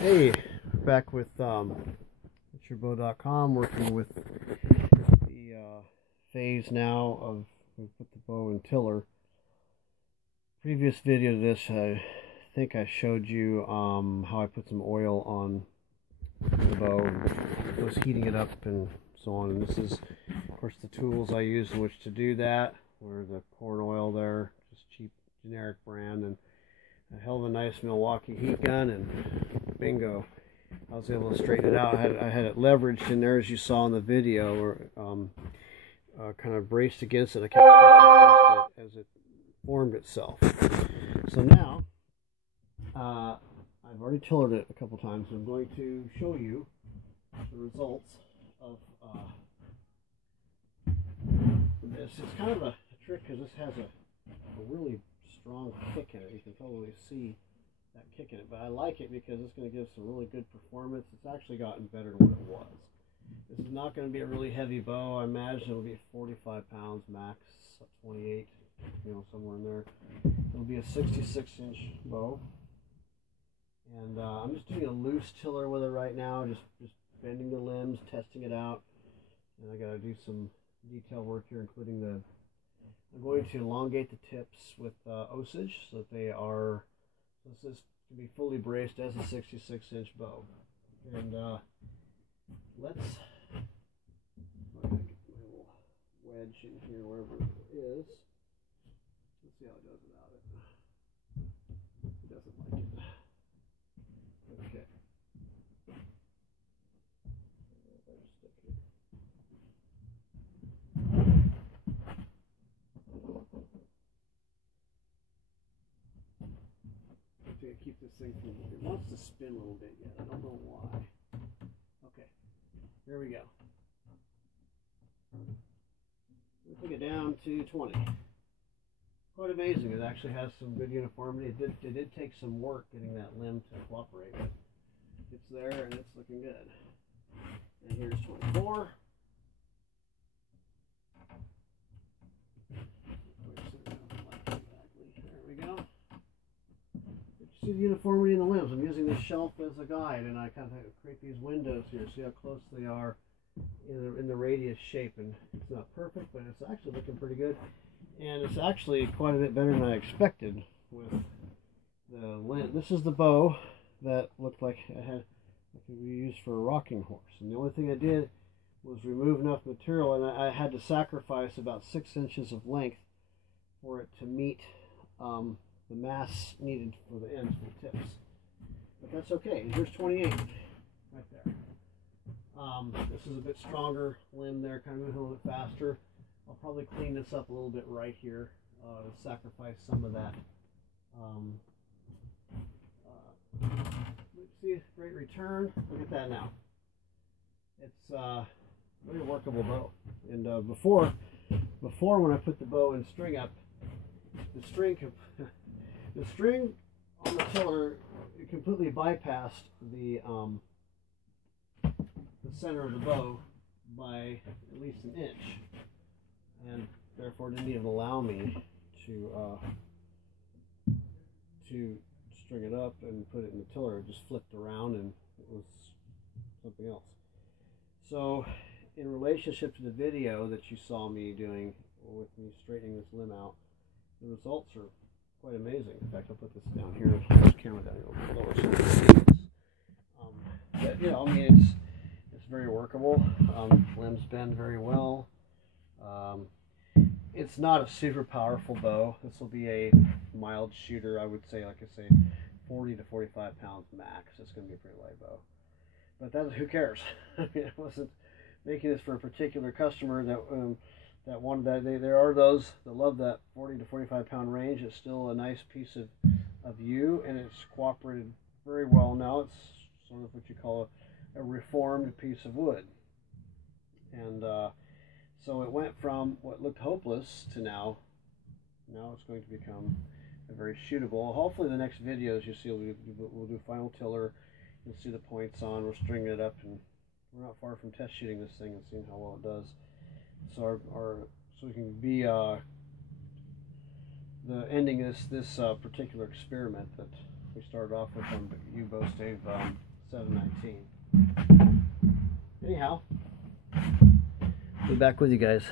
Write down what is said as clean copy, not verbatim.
Hey, back with itsyourbow.com, working with the phase now of we put the bow in tiller. Previous video to this, I think I showed you how I put some oil on the bow, was heating it up and so on. And this is, of course, the tools I use in which to do that. Where the corn oil there, just cheap generic brand, and a hell of a nice Milwaukee heat gun, and bingo, I was able to straighten it out. I had it leveraged in there, as you saw in the video, or kind of braced against it. I kept pushing against it as it formed itself. So now, I've already tillered it a couple times. I'm going to show you the results of this. It's kind of a trick because this has a really strong kick in it. You can totally see that kick in it, but I like it because it's going to give some really good performance. It's actually gotten better than what it was. This is not going to be a really heavy bow. I imagine it'll be 45 pounds max, 28, somewhere in there. It'll be a 66-inch bow, and I'm just doing a loose tiller with it right now, just bending the limbs, testing it out, and I got to do some detail work here, including I'm going to elongate the tips with Osage so that they are, this is to be fully braced as a 66-inch bow. And let's get my little wedge in here, wherever it is. Let's see how it does without it. It doesn't like it. Okay. To keep this thing from, it wants to spin a little bit yet. I don't know why. Okay, here we go. We'll take it down to 20. Quite amazing. It actually has some good uniformity. It did take some work getting that limb to cooperate, but it's there and it's looking good. And here's 24. There we go. See the uniformity in the limbs. I'm using this shelf as a guide, and I kind of create these windows here. See how close they are in the radius shape, and it's not perfect, but it's actually looking pretty good. And it's actually quite a bit better than I expected with the limb. This is the bow that looked like it could be used for a rocking horse, and the only thing I did was remove enough material, and I had to sacrifice about 6 inches of length for it to meet the mass needed for the ends, for the tips. But that's okay. Here's 28 right there. This is a bit stronger limb there, kind of moving a little bit faster. I'll probably clean this up a little bit right here to sacrifice some of that. See, great return. Look at that now. It's a very workable bow. And before when I put the bow and string up, the string on the tiller completely bypassed the center of the bow by at least an inch, and therefore didn't even allow me to string it up and put it in the tiller. It just flipped around and it was something else. So in relationship to the video that you saw me doing with me straightening this limb out, the results are quite amazing. In fact, I'll put this down here. Put this camera down here a little lower so you can see this. But I mean, it's very workable. Limbs bend very well. It's not a super powerful bow. This will be a mild shooter. I would say, like I say, 40 to 45 pounds max. It's going to be a pretty light bow. But who cares? I mean, I wasn't making this for a particular customer that wanted that. There are those that love that 40 to 45 pound range. It's still a nice piece of yew, and it's cooperated very well. Now it's sort of what you call a reformed piece of wood. And so it went from what looked hopeless to now it's going to become a very shootable. Hopefully the next videos you see, we'll do final tiller. You'll see the points on. We're stringing it up, and we're not far from test shooting this thing and seeing how well it does. So so we can be ending this particular experiment that we started off with on the bowstave 719. Anyhow, be back with you guys.